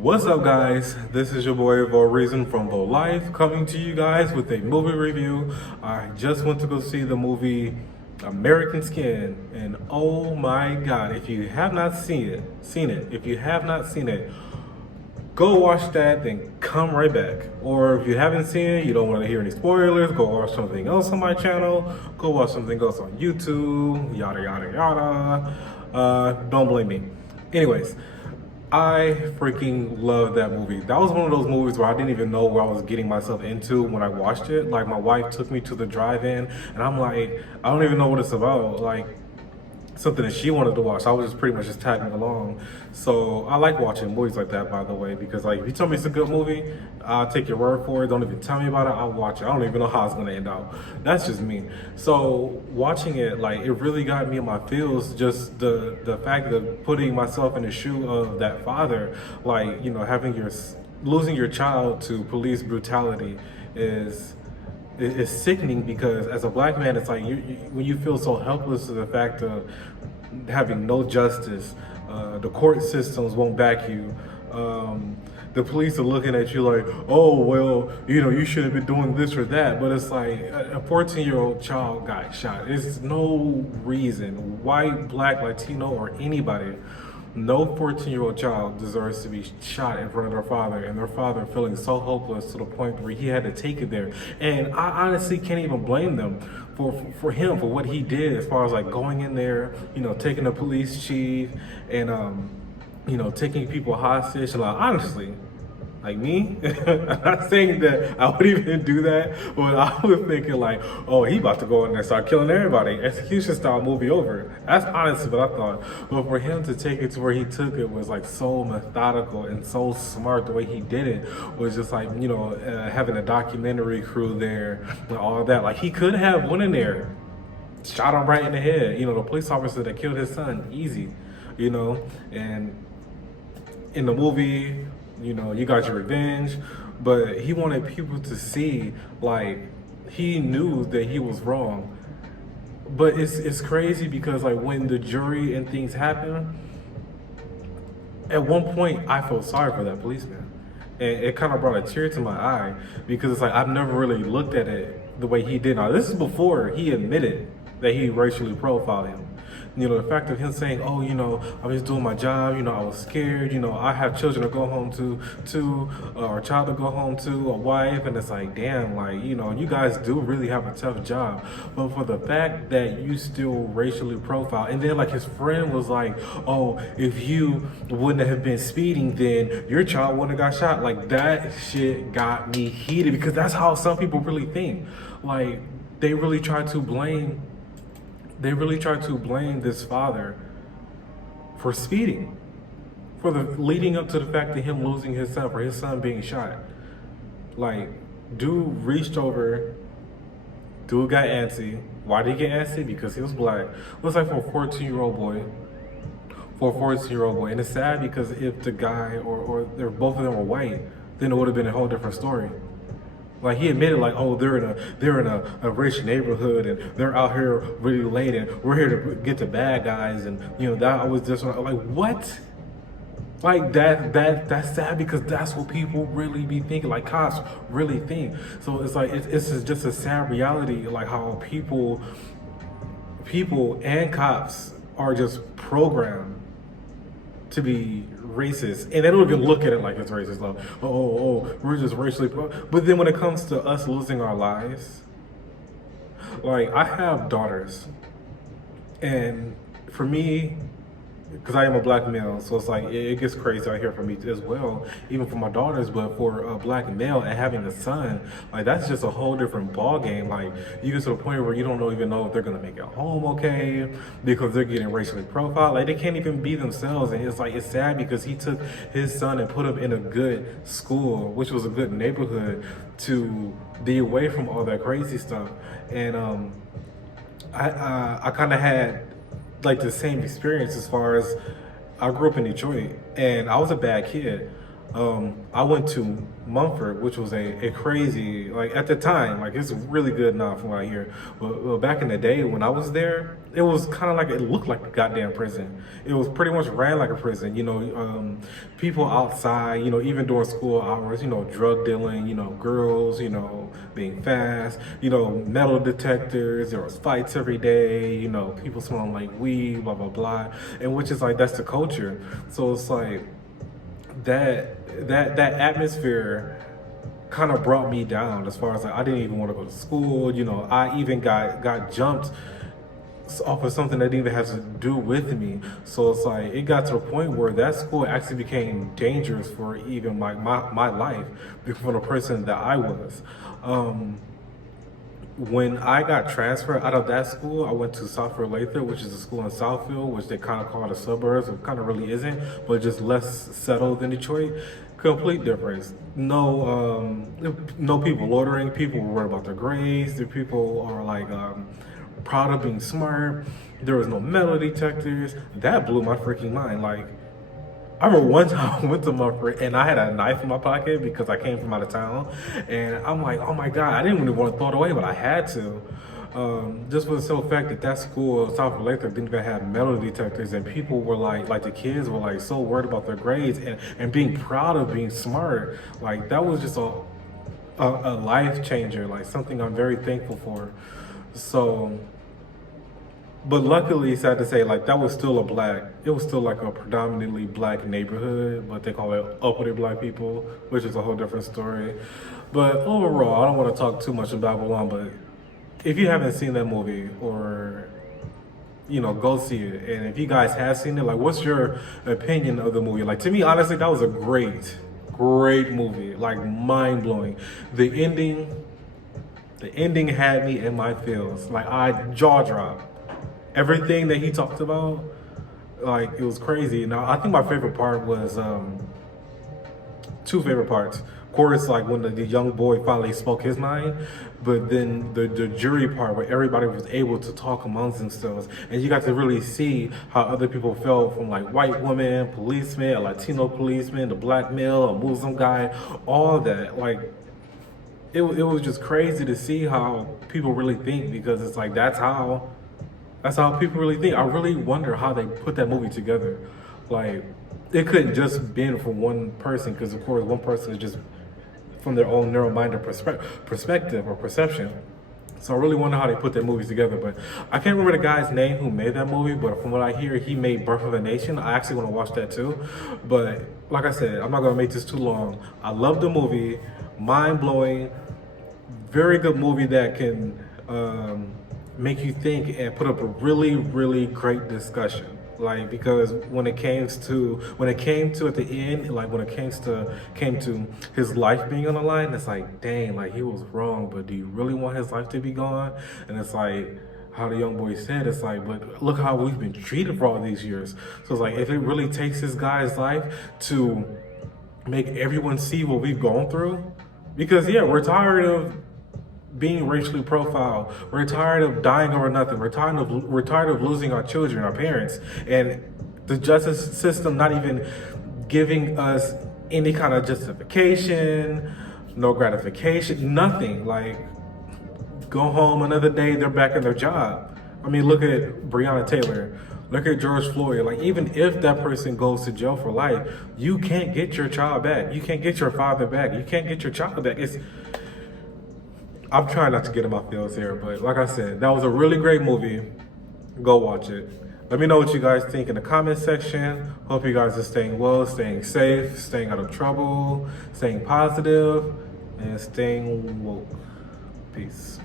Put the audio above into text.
What's up, guys? This is your boy Vo Reason from Vo Life coming to you guys with a movie review. I just went to go see the movie American Skin, and oh my god, if you have not if you have not seen it, go watch that, then come right back. Or if you haven't seen it, you don't want to hear any spoilers, go watch something else on my channel, go watch something else on YouTube, yada yada yada. Don't blame me. Anyways, I freaking love that movie. That was one of those movies where I didn't even know what I was getting myself into when I watched it. Like, my wife took me to the drive-in, and I'm like, I don't even know what it's about. Like, something that she wanted to watch. I was just pretty much just tagging along. So I like watching movies like that, by the way, because like if you tell me it's a good movie, I'll take your word for it. Don't even tell me about it, I'll watch it. I don't even know how it's gonna end out. That's just me. So watching it, like, it really got me in my feels, just the fact of putting myself in the shoe of that father, like, you know, losing your child to police brutality is sickening, because as a black man, it's like when you feel so helpless to the fact of having no justice, the court systems won't back you, the police are looking at you like, oh, well, you know, you should have been doing this or that. But it's like a 14-year-old child got shot. There's no reason, white, black, Latino, or anybody, no 14-year-old child deserves to be shot in front of their father, and their father feeling so hopeless to the point where he had to take it there. And I honestly can't even blame them for him, for what he did, as far as like going in there, you know, taking the police chief and you know, taking people hostage. And like, honestly, like me, I'm not saying that I would even do that, but I was thinking like, oh, he about to go in there and start killing everybody. Execution style, movie over. That's honestly what I thought. But for him to take it to where he took it was like so methodical and so smart. The way he did it was just like, you know, having a documentary crew there and all that. Like, he could have went in there, shot him right in the head. You know, the police officer that killed his son, easy, you know. And in the movie, you know, you got your revenge, but he wanted people to see, like, he knew that he was wrong. But it's crazy because, like, when the jury and things happen, at one point I felt sorry for that policeman. And it kind of brought a tear to my eye, because it's like, I've never really looked at it the way he did. Now, this is before he admitted that he racially profiled him. You know, the fact of him saying, oh, you know, I was doing my job, you know, I was scared, you know, I have children to go home to or a child to go home to, a wife, and it's like, damn, like, you know, you guys do really have a tough job. But for the fact that you still racially profile, and then like his friend was like, oh, if you wouldn't have been speeding, then your child wouldn't have got shot. Like, that shit got me heated, because that's how some people really think. Like, they really try to blame this father for speeding, for the leading up to the fact of him losing his son, for his son being shot. Like, dude reached over, dude got antsy. Why did he get antsy? Because he was black. Looks like for a 14-year-old boy. And it's sad, because if the guy or they're both of them were white, then it would have been a whole different story. Like, he admitted, like, oh, they're in a rich neighborhood, and they're out here really late, and we're here to get the bad guys, and, you know, that I was just like, what? Like, that's sad, because that's what people really be thinking, like cops really think. So it's like, it's just a sad reality, like how people and cops are just programmed to be racist, and they don't even look at it like it's racist. Like, oh, we're just racially but then when it comes to us losing our lives, like, I have daughters, and for me, because I am a black male, so it's like, it gets crazy out here for me as well, even for my daughters. But for a black male and having a son, like, that's just a whole different ball game. Like, you get to the point where you don't even know if they're gonna make it home okay, because they're getting racially profiled. Like, they can't even be themselves. And it's like, it's sad, because he took his son and put him in a good school, which was a good neighborhood, to be away from all that crazy stuff. And I kind of had like the same experience, as far as I grew up in Detroit, and I was a bad kid. I went to Mumford, which was a crazy, like at the time, like it's really good now from what I hear. But back in the day when I was there, it was kind of like, it looked like a goddamn prison. It was pretty much ran like a prison, people outside, even during school hours, drug dealing, girls, being fast, metal detectors, there was fights every day, people smelling like weed, blah, blah, blah. And which is like, that's the culture. So it's like, that atmosphere kind of brought me down as far as like I didn't even want to go to school. I even got jumped off of something that didn't even have to do with me. So it's like it got to a point where that school actually became dangerous for even like my life from the person that I was. When I got transferred out of that school, I went to Southfield Lathrop, which is a school in Southfield, which they kind of call the suburbs. It kind of really isn't, but just less settled than Detroit. Complete difference. No people loitering. People were worried about their grades. The people are like proud of being smart. There was no metal detectors. That blew my freaking mind. Like, I remember one time I went to Mumford and I had a knife in my pocket because I came from out of town. And I'm like, oh my God, I didn't really want to throw it away, but I had to. Just for the simple fact that that school, South Lathrop, didn't even have metal detectors, and people were like the kids were like so worried about their grades and being proud of being smart. Like, that was just a life changer, like something I'm very thankful for. So, but luckily, sad to say, like that was still it was still like a predominantly black neighborhood, but they call it uppity black people, which is a whole different story. But overall, I don't want to talk too much about Babylon, but if you haven't seen that movie, or go see it. And if you guys have seen it, like, what's your opinion of the movie? Like, to me, honestly, that was a great movie, like mind blowing. The ending had me in my feels, like I jaw dropped. Everything that he talked about, like, it was crazy. Now, I think my favorite part was two favorite parts. Of course, like when the young boy finally spoke his mind, but then the jury part where everybody was able to talk amongst themselves, and you got to really see how other people felt, from like white women, policemen, a Latino policeman, the black male, a Muslim guy, all that. Like, it was just crazy to see how people really think, because it's like that's how people really think. I really wonder how they put that movie together. Like, it couldn't just been from one person, because of course one person is just from their own narrow-minded perspective or perception. So I really wonder how they put that movie together. But I can't remember the guy's name who made that movie, but from what I hear, he made Birth of a Nation. I actually want to watch that too. But like I said, I'm not going to make this too long. I love the movie. Mind-blowing. Very good movie that can make you think and put up a really great discussion. Like, because when it came to at the end, like when it came to his life being on the line, it's like, dang, like he was wrong, but do you really want his life to be gone? And it's like how the young boy said, it's like, but look how we've been treated for all these years. So it's like, if it really takes this guy's life to make everyone see what we've gone through, because yeah, we're tired of being racially profiled. We're tired of dying over nothing. We're tired of losing our children, our parents, and the justice system not even giving us any kind of justification, no gratification, nothing. Like, go home another day, they're back in their job. I mean, look at Breonna Taylor. Look at George Floyd. Like, even if that person goes to jail for life, you can't get your child back. You can't get your father back. You can't get your child back. I'm trying not to get in my feels here, but like I said, that was a really great movie. Go watch it. Let me know what you guys think in the comment section. Hope you guys are staying well, staying safe, staying out of trouble, staying positive, and staying woke. Peace.